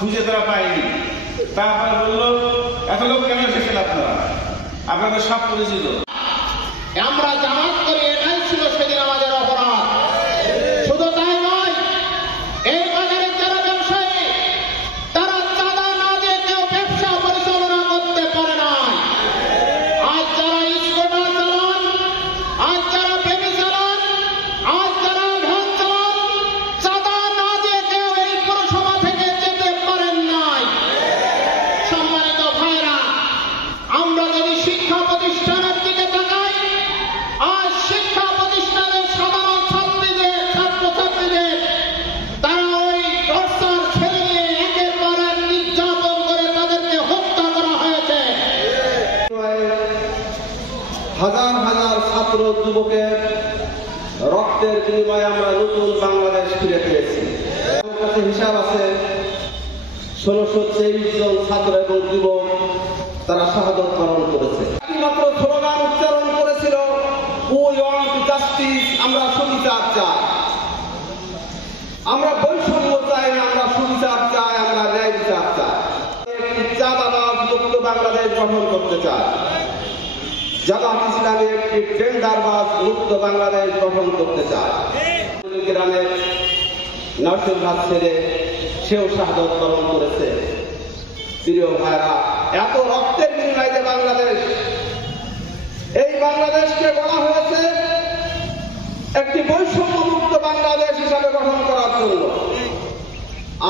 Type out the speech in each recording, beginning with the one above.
খুঁজে তারা পায়নি। তারপরে বললো এত লোক কেন এসেছেন আপনারা, আপনাদের সব পরিচিত। আমরা জামাত করি, এটাই ছিল সেদিন আমাদের অপরাধ। শুধু তাই নয়, এই বাজারের যারা ব্যবসায়ী তারা চাঁদা না দিয়ে কেউ ব্যবসা পরিচালনা করতে পারে নাই। আজ যারা স্কুটার চালান, আজ যারা বেবি চালান, আজ যারা ভ্যান চালান, চাঁদা না দিয়ে কেউ এই পৌরসভা থেকে যেতে পারেন নাই। সম্মানিত ভাইরা, আমরা যদি শিক্ষা প্রতিষ্ঠানের দিকে তাকাই, আজ শিক্ষা প্রতিষ্ঠানের সাধারণ ছাত্রীদের, ছাত্রছাত্রীদের তারা ওই টর্চার ছেড়ে দিয়ে একের পর এক নির্যাতন করে তাদেরকে হত্যা করা হয়েছে। হাজার হাজার ছাত্র যুবকের রক্তের বিনিময়ে আমরা নতুন বাংলাদেশ ফিরে পেয়েছি। আমার কাছে হিসাব আছে 1623 জন ছাত্র এবং যুবক তারা শাহাদত বরণ করেছে। মাত্র স্লোগান উচ্চারণ করেছিল, উই ওয়ান্ট জাস্টিস, আমরা সুবিচার চাই, আমরা বৈষম্য চাই না, আমরা সুবিচার চাই, আমরা ন্যায় বিচার চাই। একটি চাঁদাবাজ মুক্ত বাংলাদেশ গঠন করতে চাই। জামাত ইসলামী একটি টেন্ডারবাজ মুক্ত বাংলাদেশ গঠন করতে চায়। গ্রামের নরসিংহাট ছেড়ে সেও শাহাদত বরণ করেছে। প্রিয় ভাইরা, এত রক্তের বিনিময়ে যে বাংলাদেশ, এই বাংলাদেশকে বলা হয়েছে একটি বৈষম্য মুক্ত বাংলাদেশ হিসাবে গঠন করার জন্য।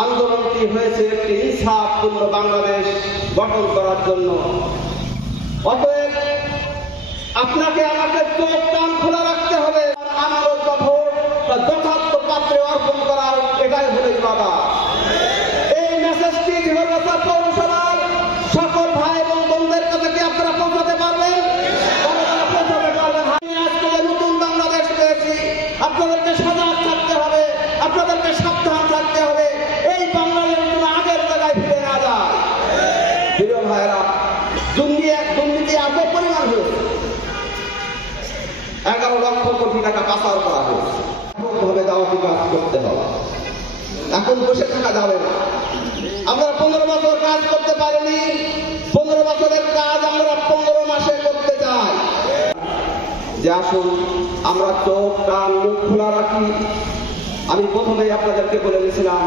আন্দোলনটি হয়েছে একটি ইনসাফপূর্ণ বাংলাদেশ গঠন করার জন্য। অতএব আপনাকে আমাকে চোখ কান খোলা রাখতে হবে। আমানত বা ভোট যথার্থ পাত্রে অর্পণ করার এটাই হলো ইবাদত। এই মেসেজটি ঝিনাইদহ পৌরসভার সকল ভাই এবং বোনদের কাছে কি আপনারা পৌঁছাতে পারবেন? পৌঁছাতে পারবেন। আমি আজকে নতুন বাংলাদেশ পেয়েছি, আপনাদেরকে সজাগ থাকতে হবে, আপনাদেরকে সাবধান থাকতে হবে। এই বাংলাদেশ যেন আগের জায়গায় ফিরে না যায়। প্রিয় ভাইরা, দুর্নীতি এত পরিমাণ হয়েছে, 11 লক্ষ কোটি টাকা পাচার করা হয়েছে। ভাবে দাওয়াতি কাজ করতে হবে, এখন বসে থাকা যাবে না। আমরা 15 বছর কাজ করতে পারিনি, 15 বছরের কাজ আমরা 15 মাসে করতে চাই। যে আসুন আমরা চোখ কান মুখ খোলা রাখি। আমি প্রথমেই আপনাদেরকে বলে দিয়েছিলাম,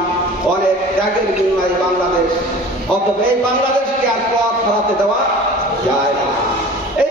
অনেক ত্যাগের বিনিময়ে বাংলাদেশ, অথবা এই বাংলাদেশকে আর পথ হারাতে দেওয়া যায় না। এই